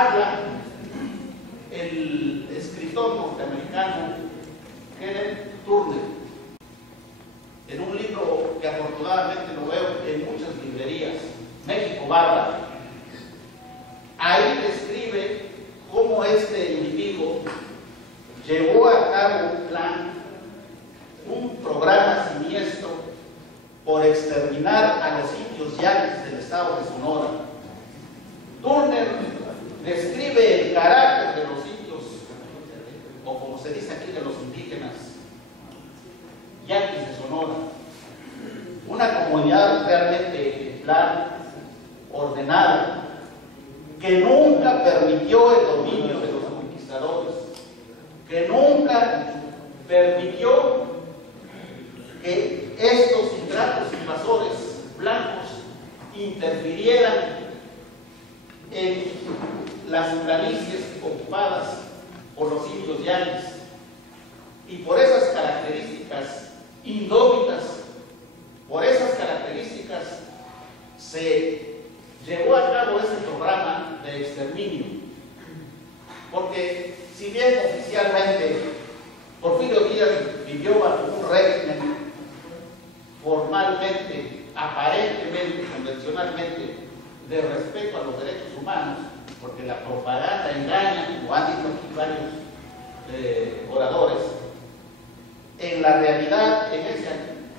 habla el escritor norteamericano Kenneth Turner en un libro que afortunadamente lo veo en muchas librerías, México Bárbaro. Ahí describe cómo este individuo llevó a cabo un plan, un programa siniestro por exterminar a los indios yaquis del estado de Sonora. Turner describe el carácter de los indios, o como se dice aquí, de los indígenas yaquis de Sonora. Una comunidad realmente ejemplar, ordenada, que nunca permitió el dominio de los conquistadores, que nunca permitió que estos ingratos invasores blancos interfirieran en las planicies ocupadas por los indios yaquis. Y por esas características indómitas, por esas características se llevó a cabo ese programa de exterminio. Porque si bien oficialmente Porfirio Díaz vivió bajo un régimen formalmente, aparentemente, convencionalmente, de respeto a los derechos humanos, porque la propaganda engaña, como han dicho aquí varios oradores, en la realidad, en ese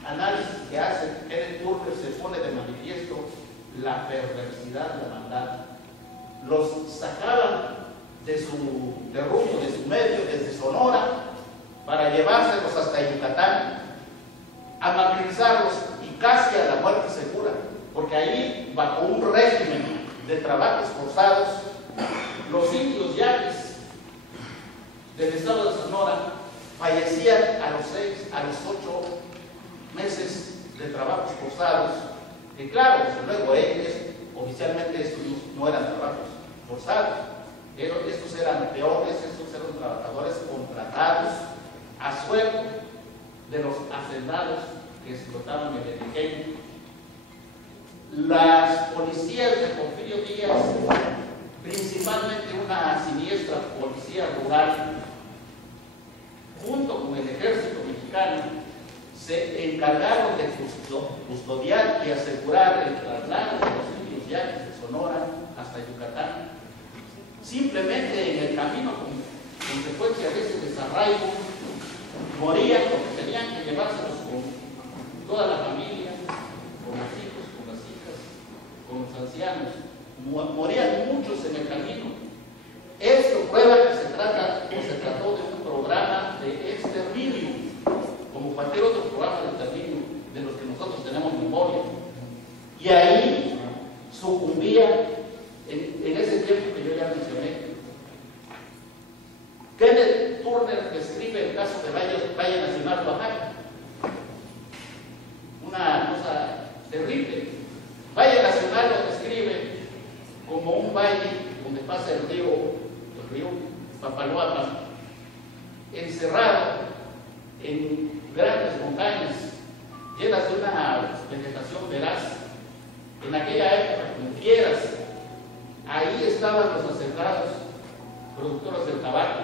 análisis que hace Kenneth Turner, se pone de manifiesto la perversidad de la maldad. Los sacaban de su terruño, de su medio, desde Sonora, para llevárselos hasta Yucatán, a martirizarlos y casi a la muerte segura, porque ahí, bajo un régimen de trabajos forzados, los indios yaquis del estado de Sonora fallecían a los 6, a los 8 meses de trabajos forzados, que claro, desde luego ellos, oficialmente estos no eran trabajos forzados, pero estos eran peones, estos eran trabajadores contratados a sueldo de los hacendados que explotaban el ingenio. Las policías de Porfirio Díaz, principalmente una siniestra policía rural, junto con el ejército mexicano, se encargaron de custodiar y asegurar el traslado de los indios yaquis de Sonora hasta Yucatán. Simplemente en el camino, como consecuencia de ese desarraigo, morían porque tenían que llevárselos con toda la familia, con los hijos, con las hijas, con los ancianos. Morían muchos en el camino. Esto prueba que se trató de un programa de exterminio, como cualquier otro programa de exterminio de los que nosotros tenemos memoria. Y ahí sucumbía en ese tiempo que yo ya mencioné. Kenneth Turner describe el caso de Valle Nacional, Oaxaca. Una cosa terrible. Valle Nacional lo describe como un valle donde pasa el río Papaloapan, encerrado en grandes montañas llenas de una vegetación veraz. En aquella época, como quieras, ahí estaban los hacendados productores del tabaco,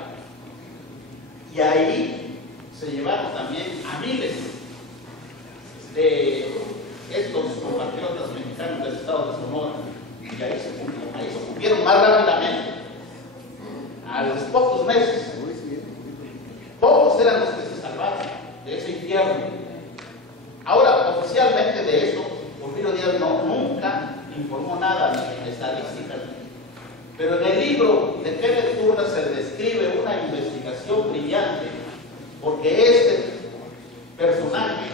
y ahí se llevaron también a miles de estos compatriotas mexicanos del estado de Sonora, y ahí se cumplieron más rápidamente. A los pocos meses, pocos eran los que se salvaron de ese infierno. Ahora, oficialmente de esto, Porfirio Díaz nunca informó nada de estadísticas, pero en el libro de Kenneth Turner se describe una investigación brillante, porque este personaje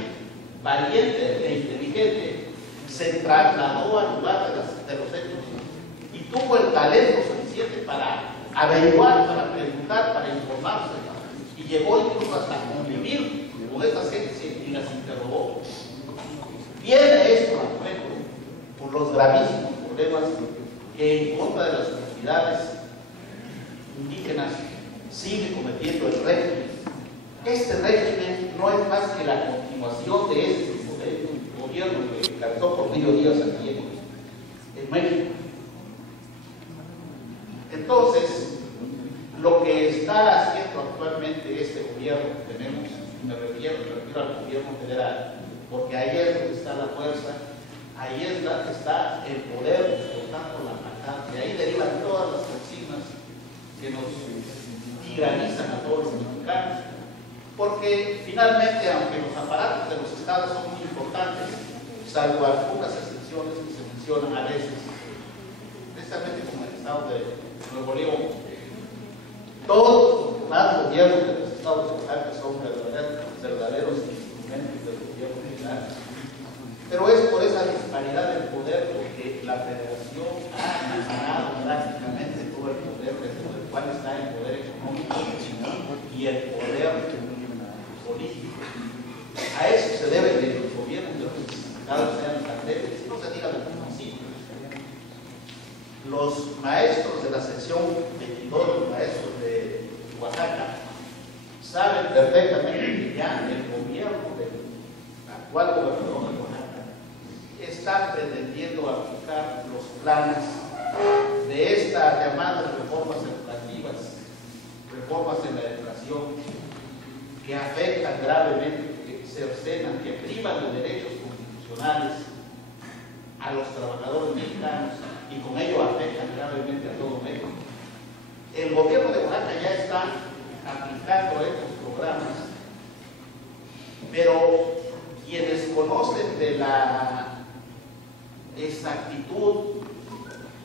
valiente e inteligente se trasladó al lugar de los hechos y tuvo el talento suficiente para averiguar, para preguntar, para informarse, y llegó incluso hasta convivir con estas gentes y las interrogó. Viene esto a cuento por los gravísimos problemas que en contra de las comunidades indígenas sigue cometiendo el régimen. Este régimen no es más que la continuación de este gobierno que encabezó Porfirio Díaz aquí en México. Entonces, lo que está haciendo actualmente este gobierno que tenemos, me refiero al gobierno federal, porque ahí es donde está la fuerza, ahí está el poder, por tanto la maldad, de ahí derivan todas las toxinas que nos tiranizan a todos los mexicanos, porque finalmente, aunque los aparatos de los estados son muy importantes, salvo algunas excepciones que se mencionan a veces, precisamente como el estado de Nuevo León, todos los demás gobiernos de los estados de Oaxaca son verdaderos instrumentos del gobierno federal. Pero es por esa disparidad del poder porque la federación ha ganado prácticamente todo el poder, desde el cual está el poder económico y el poder político. A eso se debe que los gobiernos de los estados sean tan débiles, no se diga de los municipios. Los maestros de la sección 22, los maestros de Oaxaca, saben perfectamente que ya el gobierno del actual gobernador de Oaxaca está pretendiendo aplicar los planes de estas llamadas reformas educativas, reformas en la educación, que afectan gravemente, que cercenan, que privan de derechos constitucionales a los trabajadores mexicanos y con ello afectan gravemente a todo México. El gobierno de Oaxaca ya está aplicando estos programas, pero quienes conocen de la exactitud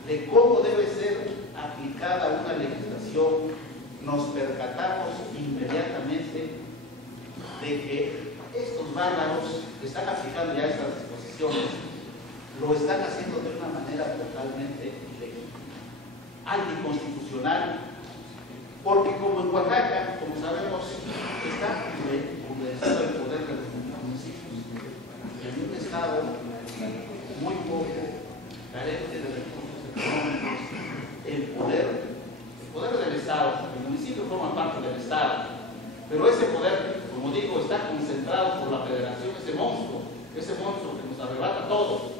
de cómo debe ser aplicada una legislación, nos percatamos inmediatamente de que estos bárbaros que están aplicando ya estas disposiciones lo están haciendo de una manera totalmente ilegal, anticonstitucional, porque como en Oaxaca, como sabemos, está pulverizado el poder de los municipios, en un estado muy poco carente de recursos económicos, el poder del Estado, el municipio forma parte del Estado, pero ese poder, como digo, está concentrado por la federación, ese monstruo que nos arrebata a todos.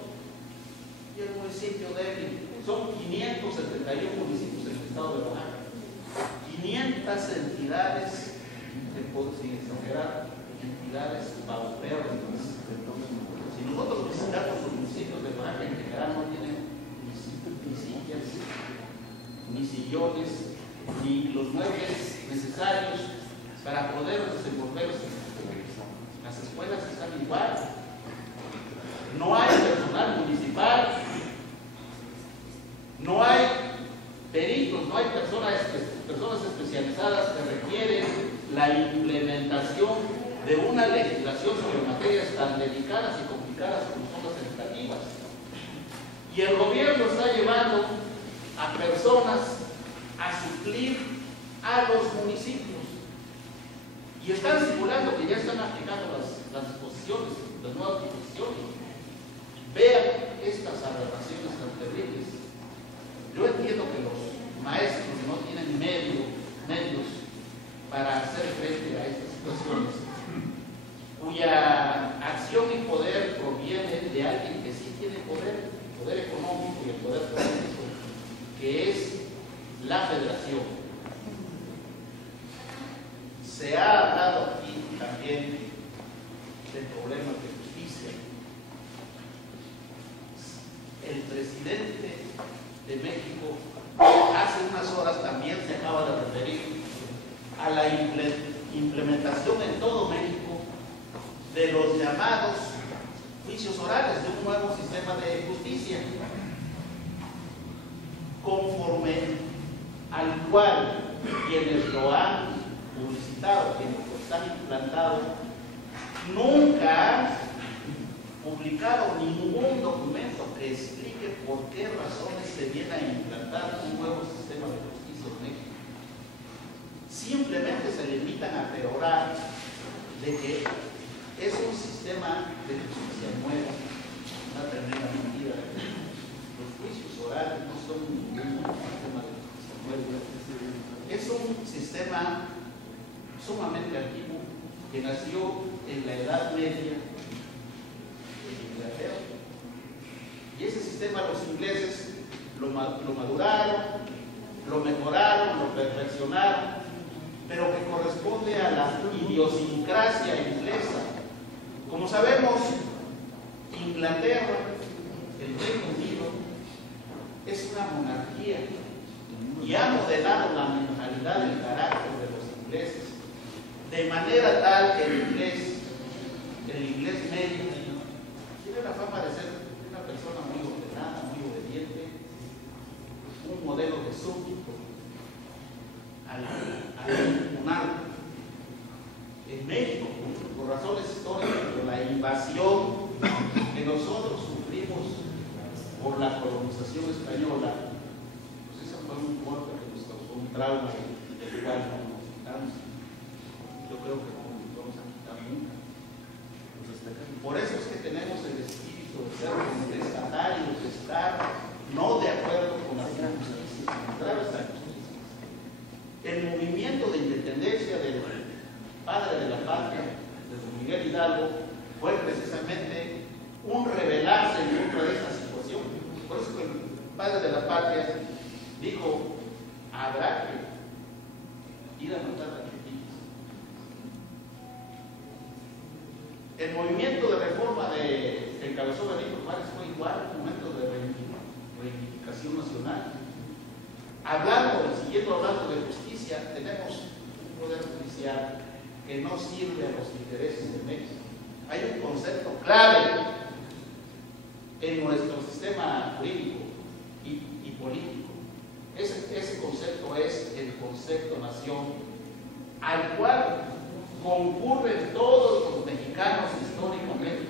Y el municipio débil, son 571 municipios en el estado de Oaxaca, 500 entidades, sin exagerar, entidades paupérrimas. Si nosotros visitamos los municipios de Oaxaca, en general no tienen ni sillas, ni sillones, ni los muebles necesarios para poder desenvolverse. Las escuelas están igual. No hay personal municipal, no hay peritos, no hay personas especializadas que requieren la implementación de una legislación sobre materias tan delicadas y complicadas como son las educativas. Y el gobierno está llevando a personas a suplir a los municipios y están simulando que ya están aplicando las disposiciones, las nuevas disposiciones. Vean estas aberraciones tan terribles. Yo entiendo que los maestros no tienen medios para hacer frente a estas situaciones, cuya acción y poder proviene de alguien que sí tiene poder económico y el poder político, que es la federación. Se ha hablado aquí también del problema de justicia. El presidente de México hace unas horas también se acaba de referir a la implementación en todo México de los llamados juicios orales, de un nuevo sistema de justicia, conforme al cual quienes lo han publicitado, quienes lo han implantado, nunca han publicado ningún documento que explique por qué razones se viene a implantar un nuevo sistema de justicia en México. Simplemente se limitan a perorar de que es un sistema de justicia nuevo, una tremenda mentira. Los juicios orales no son ningún sistema de justicia nuevo. Es un sistema sumamente antiguo que nació en la Edad Media en Inglaterra. Y ese sistema los ingleses lo maduraron, lo mejoraron, lo perfeccionaron, pero que corresponde a la idiosincrasia inglesa. Como sabemos, Inglaterra, el Reino Unido, es una monarquía y ha modelado la mentalidad y el carácter de los ingleses, de manera tal que el inglés medio, tiene la fama de ser una persona muy ordenada, muy obediente, un modelo de súbdito al monarca. En México, por razones históricas, por la invasión que nosotros sufrimos por la colonización española, pues ese fue un golpe que nos causó un trauma del cual no nos quitamos. Yo creo que no nos vamos a quitar nunca. Por eso es que tenemos el espíritu de ser contestatarios, de estar no de acuerdo con las injusticias, contrario a las injusticias. El movimiento de independencia del padre de la patria, de don Miguel Hidalgo, fue precisamente un rebelarse en contra de esta situación. Por eso que el padre de la patria dijo: habrá que ir a matar a Argentinos. El movimiento de reforma que encabezó Benito Juárez fue igual, un momento de reivindicación nacional. Siguiendo hablando de justicia, tenemos un poder judicial que no sirve a los intereses de México. Hay un concepto clave en nuestro sistema jurídico y político. Ese concepto es el concepto nación, al cual concurren todos los mexicanos históricamente,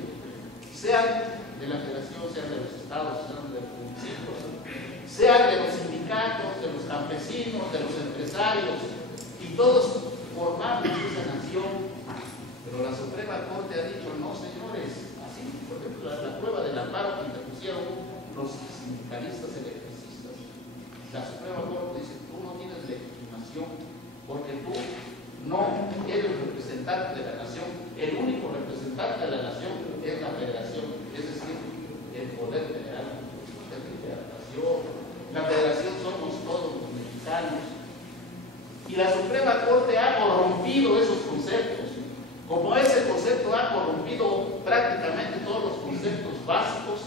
sean de la federación, sean de los estados, sean de los municipios, sean de los sindicatos, de los campesinos, de los empresarios, y todos formamos esa nación. Pero la Suprema Corte ha dicho: no, señores, así, por ejemplo, la prueba del amparo que interpusieron los sindicalistas electricistas, la Suprema Corte dice: tú no tienes legitimación porque tú no eres representante de la nación. El único representante de la nación es la federación, es decir, el poder federal. La federación somos todos los mexicanos. Y la Suprema Corte ha corrompido esos conceptos, como ese concepto ha corrompido prácticamente todos los conceptos básicos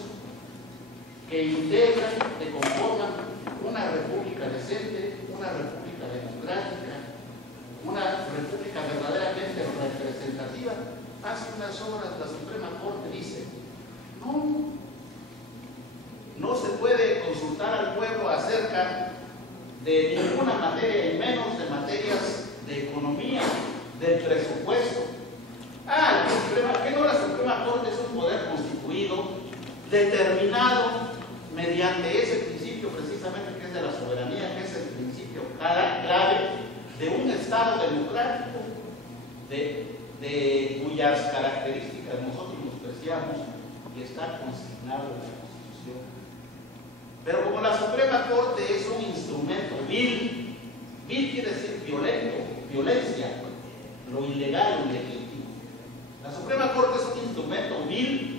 que integran, que conforman una república decente, una república democrática, una república verdaderamente representativa. Hace unas horas la Suprema Corte dice: no se puede consultar al pueblo acerca de ninguna materia, y menos de materias de economía, del presupuesto. Que no, la Suprema Corte es un poder constituido, determinado mediante ese principio precisamente que es de la soberanía, que es el principio clave de un Estado democrático, de cuyas características nosotros nos preciamos y está consignado en la Constitución. Pero como la Suprema Corte es un instrumento vil quiere decir violento, violencia, lo ilegal, lo ilegítimo. La Suprema Corte es un instrumento vil